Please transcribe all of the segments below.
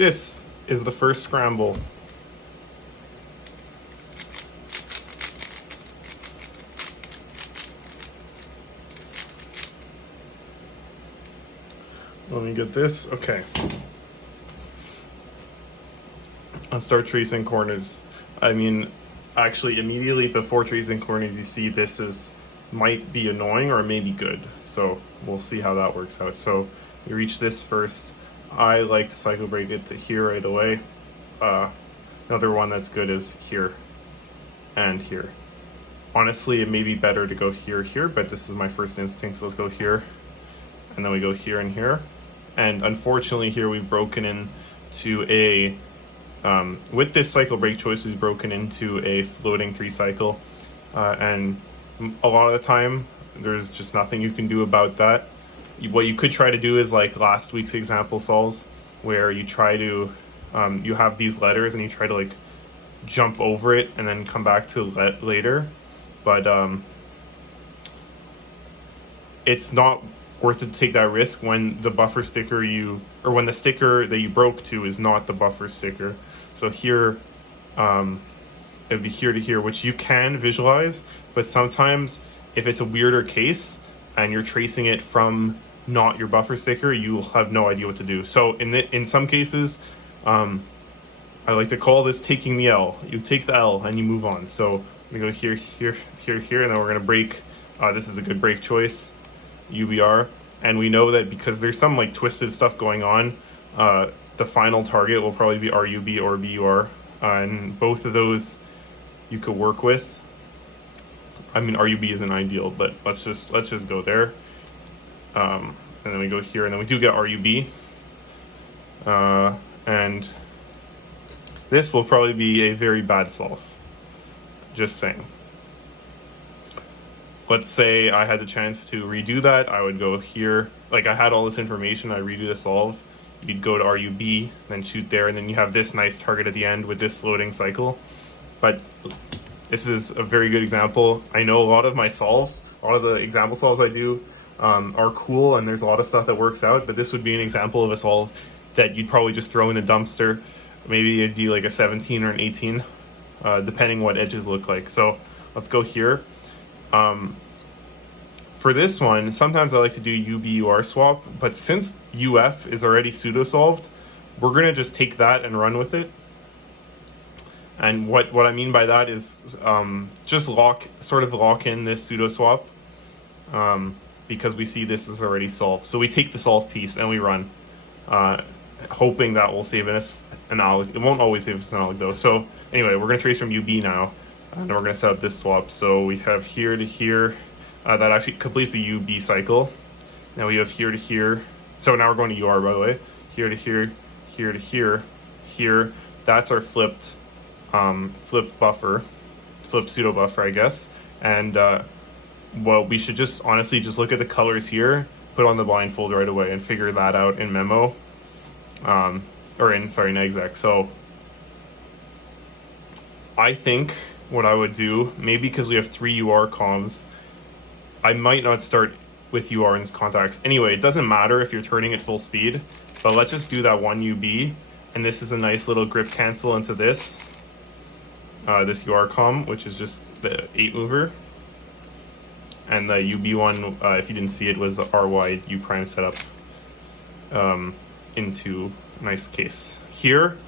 This is the first scramble. Let me get this. Okay. Let's start tracing corners. I mean, actually, immediately before tracing corners, you see this might be annoying or maybe good. So we'll see how that works out. So you reach this first. I like to cycle break it to here right away. Another one that's good is here and here. Honestly, it may be better to go here, but this is my first instinct, so let's go here. And then we go here and here. And unfortunately here we've broken into a, with this cycle break choice, we've broken into a floating 3 cycle. And a lot of the time, there's just nothing you can do about that. What you could try to do is like last week's example solves, where you try to, you have these letters and you try to like jump over it and then come back to later. But it's not worth it to take that risk when the buffer sticker when the sticker that you broke to is not the buffer sticker. So here, it'd be here to here, which you can visualize, but sometimes if it's a weirder case and you're tracing it from not your buffer sticker, you'll have no idea what to do. So in some cases, I like to call this taking the L. You take the L and you move on. So we go here, here, here, here, and then we're gonna break. This is a good break choice, UBR, and we know that because there's some like twisted stuff going on, the final target will probably be RUB or BUR, and both of those you could work with. I mean, RUB isn't ideal, but let's just go there, and then we go here, and then we do get RUB, and this will probably be a very bad solve. Just saying. Let's say I had the chance to redo that, I would go here. Like I had all this information, I redo the solve. You'd go to RUB, then shoot there, and then you have this nice target at the end with this floating cycle. But this is a very good example. I know a lot of my solves, a lot of the example solves I do are cool, and there's a lot of stuff that works out, but this would be an example of a solve that you'd probably just throw in the dumpster. Maybe it'd be like a 17 or an 18, depending what edges look like. So let's go here. For this one, sometimes I like to do UB-UR swap, but since UF is already pseudo-solved, we're gonna just take that and run with it. And what I mean by that is just sort of lock in this pseudo-swap, because we see this is already solved. So we take the solve piece and we run, hoping that will save us an alg. It won't always save us an alg though. So anyway, we're gonna trace from UB now, and we're gonna set up this swap. So we have here to here, that actually completes the UB cycle. Now we have here to here. So now we're going to UR, by the way. Here to here, here to here, here. That's our flipped buffer, flipped pseudo buffer, I guess. And well, we should just honestly just look at the colors here, put on the blindfold right away, and figure that out in memo, or in exec. So I think what I would do, maybe because we have 3 UR comms, I might not start with UR in contacts. Anyway, it doesn't matter if you're turning at full speed, but let's just do that 1 UB, and this is a nice little grip cancel into this UR comm, which is just the 8 mover. And the UB one, if you didn't see it, was RY U prime setup into nice case. Here,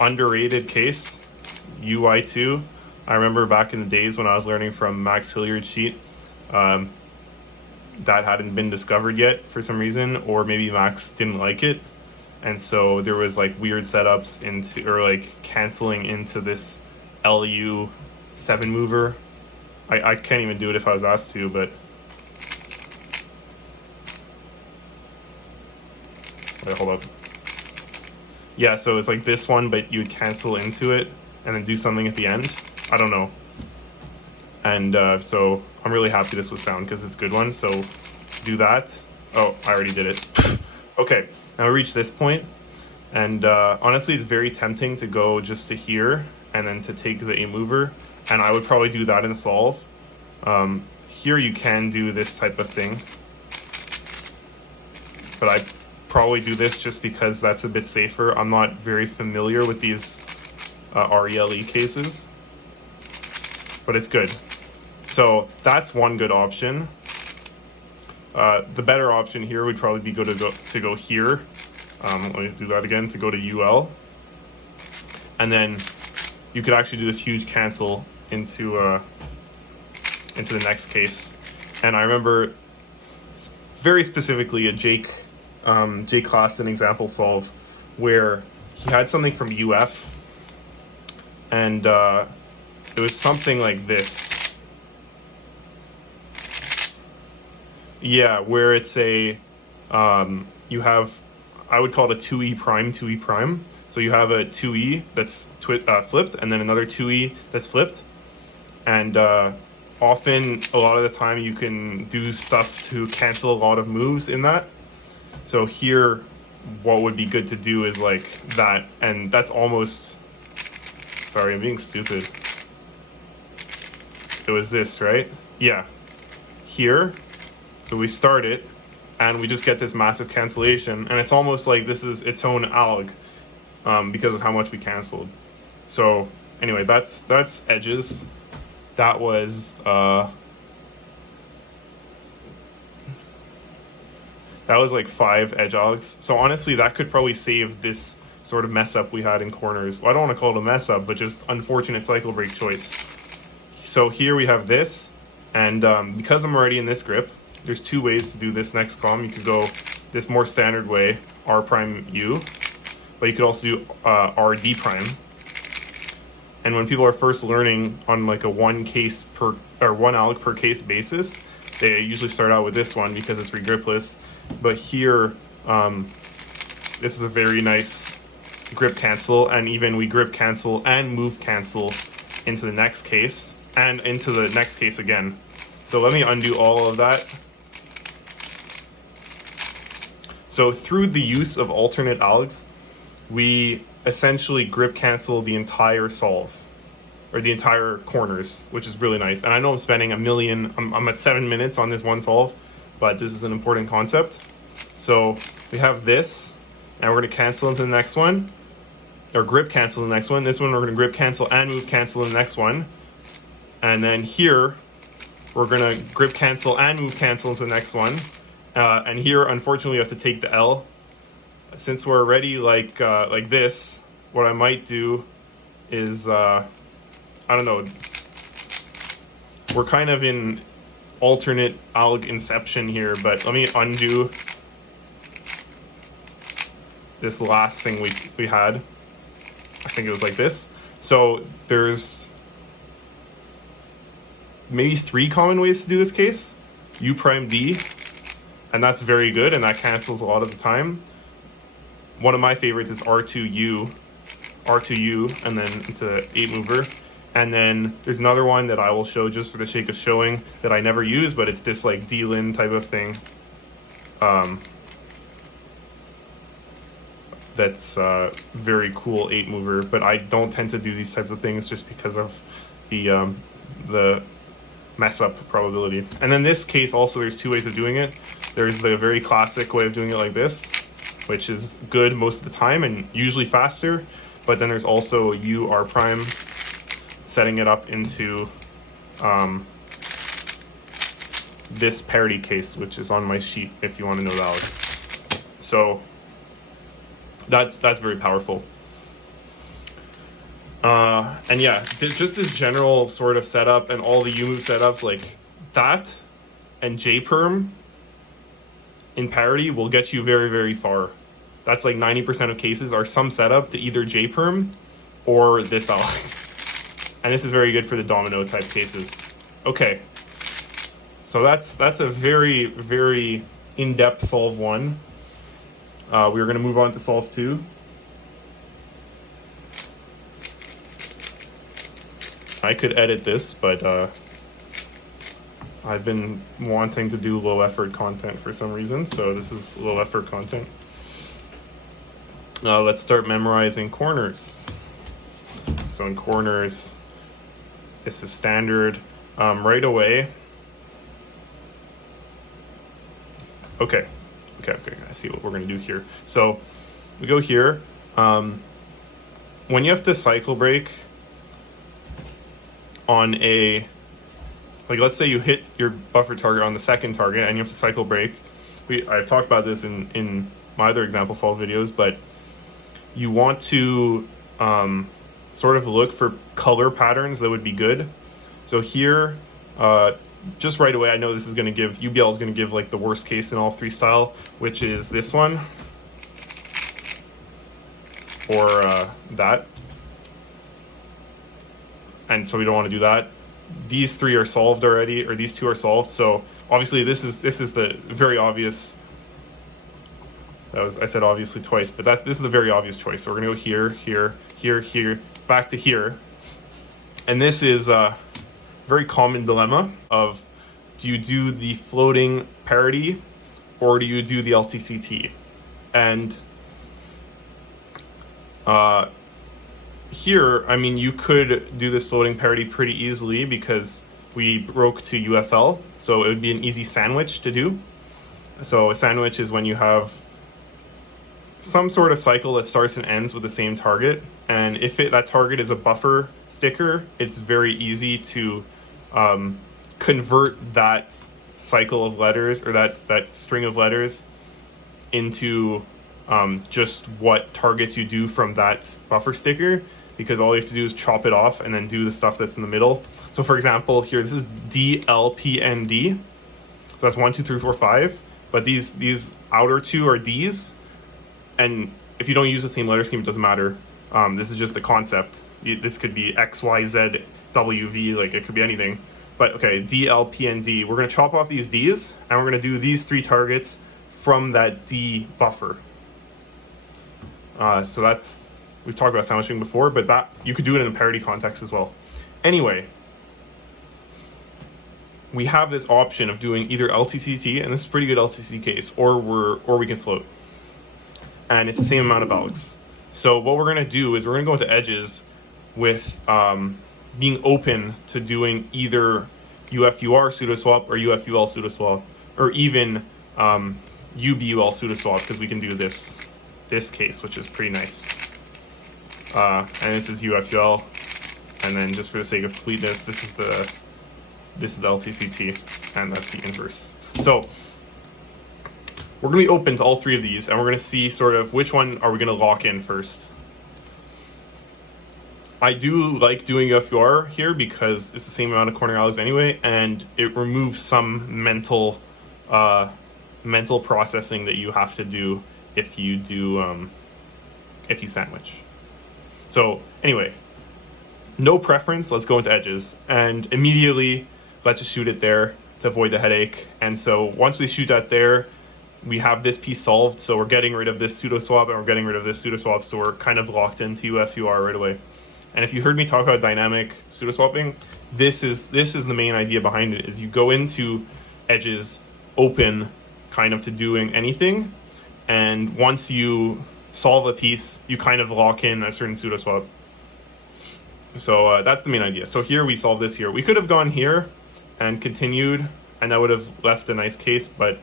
underrated case, UI2. I remember back in the days when I was learning from Max Hilliard's sheet, that hadn't been discovered yet for some reason, or maybe Max didn't like it, and so there was like weird setups into, or like canceling into this LU 7 mover. I can't even do it if I was asked to, but wait, hold up. Yeah, so it's like this one, but you would cancel into it and then do something at the end. I don't know. And so I'm really happy this was found because it's a good one. So do that. Oh, I already did it. Okay, now we reach this point, and honestly, it's very tempting to go just to here and then to take the A mover, and I would probably do that in solve. Here you can do this type of thing, but I probably do this just because that's a bit safer. I'm not very familiar with these RELE cases, but it's good. So that's one good option. The better option here would probably be to go here. Let me do that again, to go to UL. And then you could actually do this huge cancel into the next case. And I remember very specifically a Jake Klassen example solve where he had something from UF, and it was something like this. Yeah, where it's a you have, I would call it a 2e prime, 2e prime. So you have a 2e that's flipped, and then another 2e that's flipped. And often, a lot of the time, you can do stuff to cancel a lot of moves in that. So here, what would be good to do is like that, and that's almost, sorry, I'm being stupid. It was this, right? Yeah. Here, so we start it, and we just get this massive cancellation, and it's almost like this is its own alg because of how much we canceled. So anyway, that's edges. That was like 5 edge algs. So honestly, that could probably save this sort of mess up we had in corners. Well, I don't want to call it a mess up, but just unfortunate cycle break choice. So here we have this, and because I'm already in this grip, there's 2 ways to do this next column. You could go this more standard way, R prime U, but you could also do R D prime. And when people are first learning on like a one alg per case basis, they usually start out with this one because it's regripless. But here, this is a very nice grip cancel, and even we grip cancel and move cancel into the next case and into the next case again. So let me undo all of that. So through the use of alternate algs, we essentially grip cancel the entire solve, or the entire corners, which is really nice. And I know I'm spending I'm at 7 minutes on this one solve, but this is an important concept. So we have this, and we're gonna cancel into the next one, or grip cancel the next one. This one we're gonna grip cancel and move cancel in the next one. And then here, we're gonna grip cancel and move cancel into the next one. And here, unfortunately, you have to take the L. Since we're already like this, what I might do is, I don't know, we're kind of in alternate alg inception here, but let me undo this last thing we had. I think it was like this. So there's maybe 3 common ways to do this case. U prime D, and that's very good, and that cancels a lot of the time. One of my favorites is R2U, and then into 8 mover. And then there's another one that I will show just for the sake of showing that I never use, but it's this like D-Lin type of thing. That's very cool 8 mover, but I don't tend to do these types of things just because of the mess up probability. And then this case also, there's 2 ways of doing it. There's the very classic way of doing it like this, which is good most of the time and usually faster. But then there's also U R prime, setting it up into this parity case, which is on my sheet if you want to know that. So that's very powerful. And yeah, just this general sort of setup and all the U-move setups like that and J-perm in parity will get you very, very far. That's like 90% of cases are some setup to either J-perm or this alg. And this is very good for the domino type cases. Okay, so that's a very, very in-depth solve 1. We're going to move on to solve 2. I could edit this, but I've been wanting to do low effort content for some reason, so this is low effort content. Let's start memorizing corners. So in corners, this is standard. Right away, okay, Okay, I see what we're gonna do here. So we go here. When you have to cycle break on a, like let's say you hit your buffer target on the second target and you have to cycle break. I've talked about this in my other example solve videos, but you want to sort of look for color patterns that would be good. So here, just right away, I know this is going to give, UBL is going to give like the worst case in all three style, which is this one, or that. And so we don't want to do that. These three are solved already, or these two are solved. So obviously this is the very obvious. I said obviously twice, but this is the very obvious choice. So we're gonna go here, here, here, here, back to here. And this is a very common dilemma of, do you do the floating parity or do you do the LTCT? And here, I mean, you could do this floating parity pretty easily because we broke to UFL, so it would be an easy sandwich to do. So a sandwich is when you have some sort of cycle that starts and ends with the same target, and if that target is a buffer sticker, it's very easy to convert that cycle of letters, or that string of letters, into just what targets you do from that buffer sticker, because all you have to do is chop it off and then do the stuff that's in the middle. So for example, here, this is DLPND. So that's 1, 2, 3, 4, 5. But these outer two are Ds. And if you don't use the same letter scheme, it doesn't matter. This is just the concept. This could be X, Y, Z, W, V, like it could be anything. But okay, DLPND. We're going to chop off these Ds, and we're going to do these three targets from that D buffer. So that's, we've talked about sandwiching before, but that you could do it in a parity context as well. Anyway, we have this option of doing either LTCT, and this is a pretty good LTCT case, or we can float, and it's the same amount of algs. So what we're going to do is we're going to go into edges with being open to doing either UFUR pseudoswap or UFUL pseudoswap, or even UBUL pseudoswap, because we can do this case, which is pretty nice. And this is UFUL, and then just for the sake of completeness, this is the LTCT, and that's the inverse. So we're going to be open to all three of these, and we're going to see sort of which one are we going to lock in first. I do like doing UFUR here because it's the same amount of corner algs anyway, and it removes some mental processing that you have to do if you do if you sandwich. So anyway, no preference, let's go into edges, and immediately let's just shoot it there to avoid the headache. And so once we shoot that there, we have this piece solved, so we're getting rid of this pseudoswap and we're getting rid of this pseudoswap, so we're kind of locked into UFUR right away. And if you heard me talk about dynamic pseudoswapping, this is the main idea behind it, is you go into edges open kind of to doing anything, and once you solve a piece, you kind of lock in a certain pseudoswap. So that's the main idea. So here we solve this here. We could have gone here and continued, and that would have left a nice case, but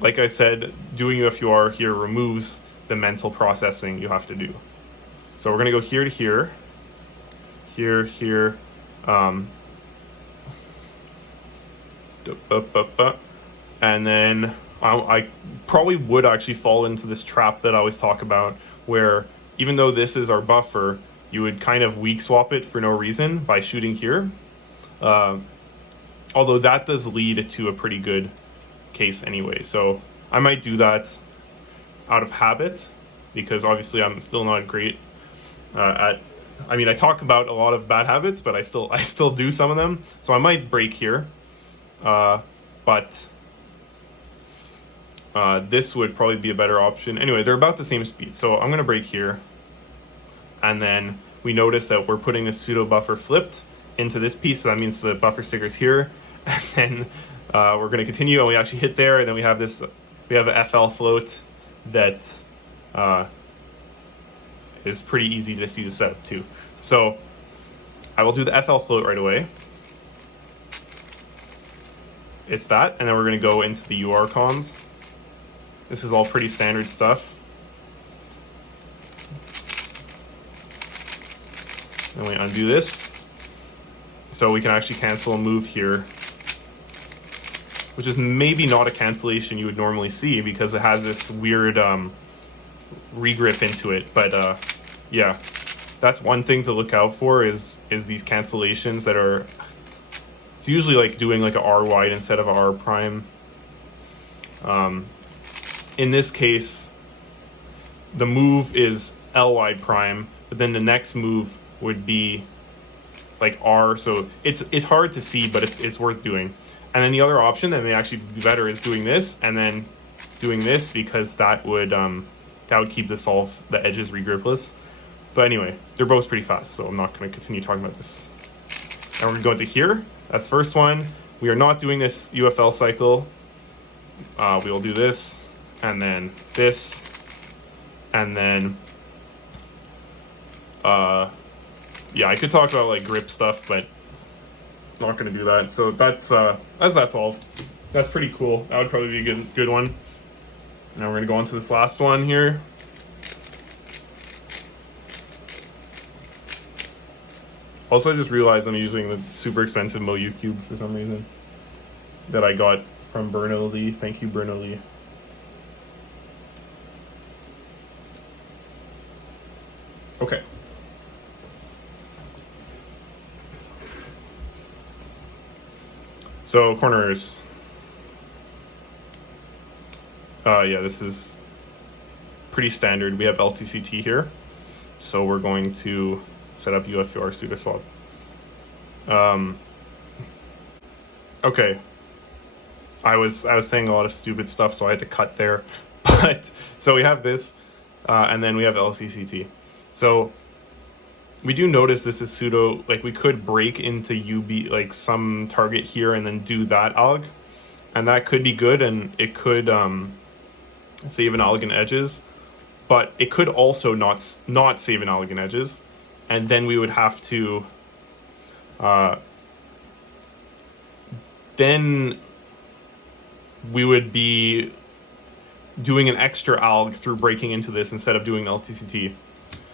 like I said, doing UFUR here removes the mental processing you have to do. So we're going to go here to here, here, here, and then I probably would actually fall into this trap that I always talk about, where even though this is our buffer, you would kind of weak swap it for no reason by shooting here. Although that does lead to a pretty good case anyway. So I might do that out of habit, because obviously I'm still not great at, I mean, I talk about a lot of bad habits, but I still do some of them. So I might break here, but this would probably be a better option. Anyway, they're about the same speed. So I'm going to break here. And then we notice that we're putting this pseudo buffer flipped into this piece. So that means the buffer sticker's here. And then we're going to continue, and we actually hit there. And then we have this, we have a FL float that is pretty easy to see the setup too. So I will do the FL float right away. it's that, and then we're going to go into the UR cons. This is all pretty standard stuff. And we undo this. So we can actually cancel a move here, which is maybe not a cancellation you would normally see because it has this weird regrip into it. But yeah, that's one thing to look out for is these cancellations that are, it's usually like doing like a R wide instead of a R prime. In this case, the move is L wide prime, but then the next move would be like R, so it's hard to see, but it's worth doing. And then the other option that may actually be better is doing this and then doing this, because that would keep the edges regripless. But anyway, they're both pretty fast, so I'm not going to continue talking about this. And we're going to go into here. That's the first one. We are not doing this UFL cycle. We will do this, and then this, and then yeah, I could talk about like grip stuff, but not going to do that. So that's all. That's pretty cool. That would probably be a good one. Now we're going to go on to this last one here. Also, I just realized I'm using the super expensive Moyu cube for some reason that I got from Berno Lee. Thank you, Berno Lee. Okay. So corners. Yeah, this is pretty standard. We have LTCT here, so we're going to set up UFUR pseudo swap. Okay. I was saying a lot of stupid stuff, so I had to cut there. But so we have this, and then we have LCCT. So we do notice this is pseudo, like we could break into UB, like some target here and then do that alg, and that could be good, and it could save an alg in edges, but it could also not save an alg in edges, and then we would have to then we would be doing an extra alg through breaking into this instead of doing LTCT.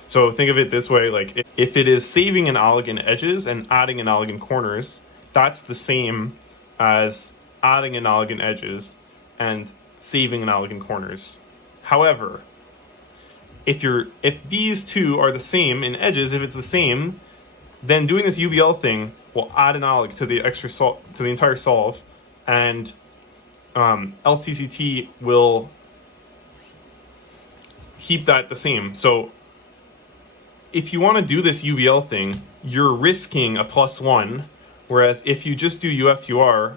So think of it this way, like if it is saving an alg in edges and adding an alg in corners, that's the same as adding an alg in edges and saving an alg in corners. However, if these two are the same in edges, if it's the same, then doing this UBL thing will add an alg to the entire solve, and LTCT will keep that the same. So if you want to do this UBL thing, you're risking a +1, whereas if you just do UFUR,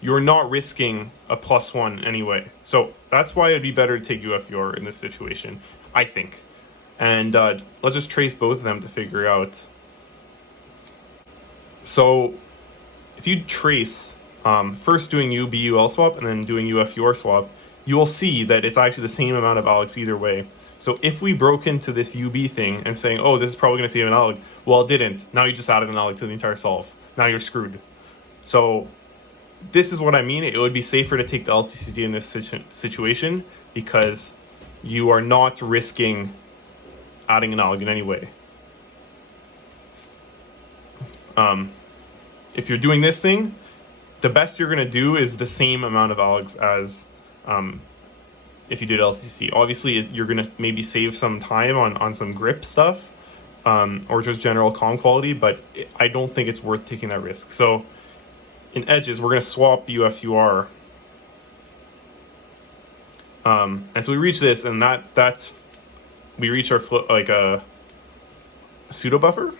you're not risking a +1 anyway. So that's why it'd be better to take UFUR in this situation, I think. And let's just trace both of them to figure out. So if you trace first doing UBUL swap and then doing UFUR swap, you will see that it's actually the same amount of algs either way. So if we broke into this UB thing and saying, oh, this is probably going to save an alg, well, it didn't. Now you just added an alg to the entire solve. Now you're screwed. So this is what I mean. It would be safer to take the LTCT in this situation because you are not risking adding an alg in any way. If you're doing this thing, the best you're going to do is the same amount of algs as if you did LCC. Obviously, you're going to maybe save some time on some grip stuff or just general comm quality, but I don't think it's worth taking that risk. So in edges, we're going to swap UFUR. And so we reach this, and we reach our like a pseudo buffer.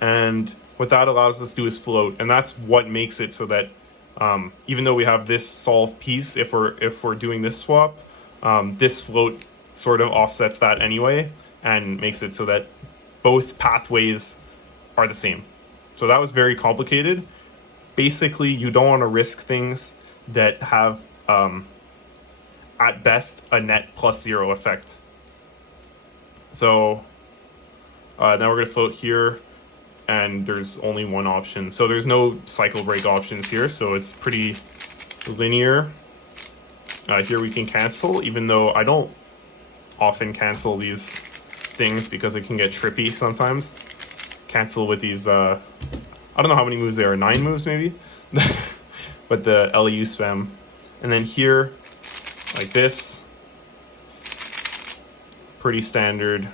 And what that allows us to do is float, and that's what makes it so that even though we have this solve piece, if we're doing this swap, this float sort of offsets that anyway and makes it so that both pathways are the same. So that was very complicated. Basically, you don't want to risk things that have at best a net +0 effect. So now we're going to float here. and there's only one option. So there's no cycle break options here, so it's pretty linear. Here we can cancel, even though I don't often cancel these things because it can get trippy sometimes. Cancel with these, I don't know how many moves there are, 9 moves maybe? But the LEU spam. And then here, like this, pretty standard.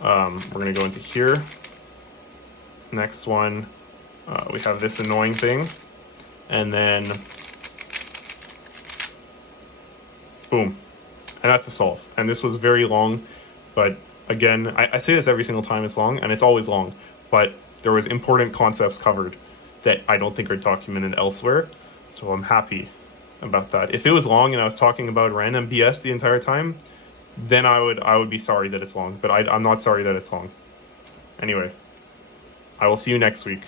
We're gonna go into here. Next one, we have this annoying thing, and then boom, and that's the solve. And this was very long, but again, I say this every single time it's long, and it's always long, but there was important concepts covered that I don't think are documented elsewhere, so I'm happy about that. If it was long and I was talking about random BS the entire time, then I would be sorry that it's long, but I'm not sorry that it's long. Anyway, I will see you next week.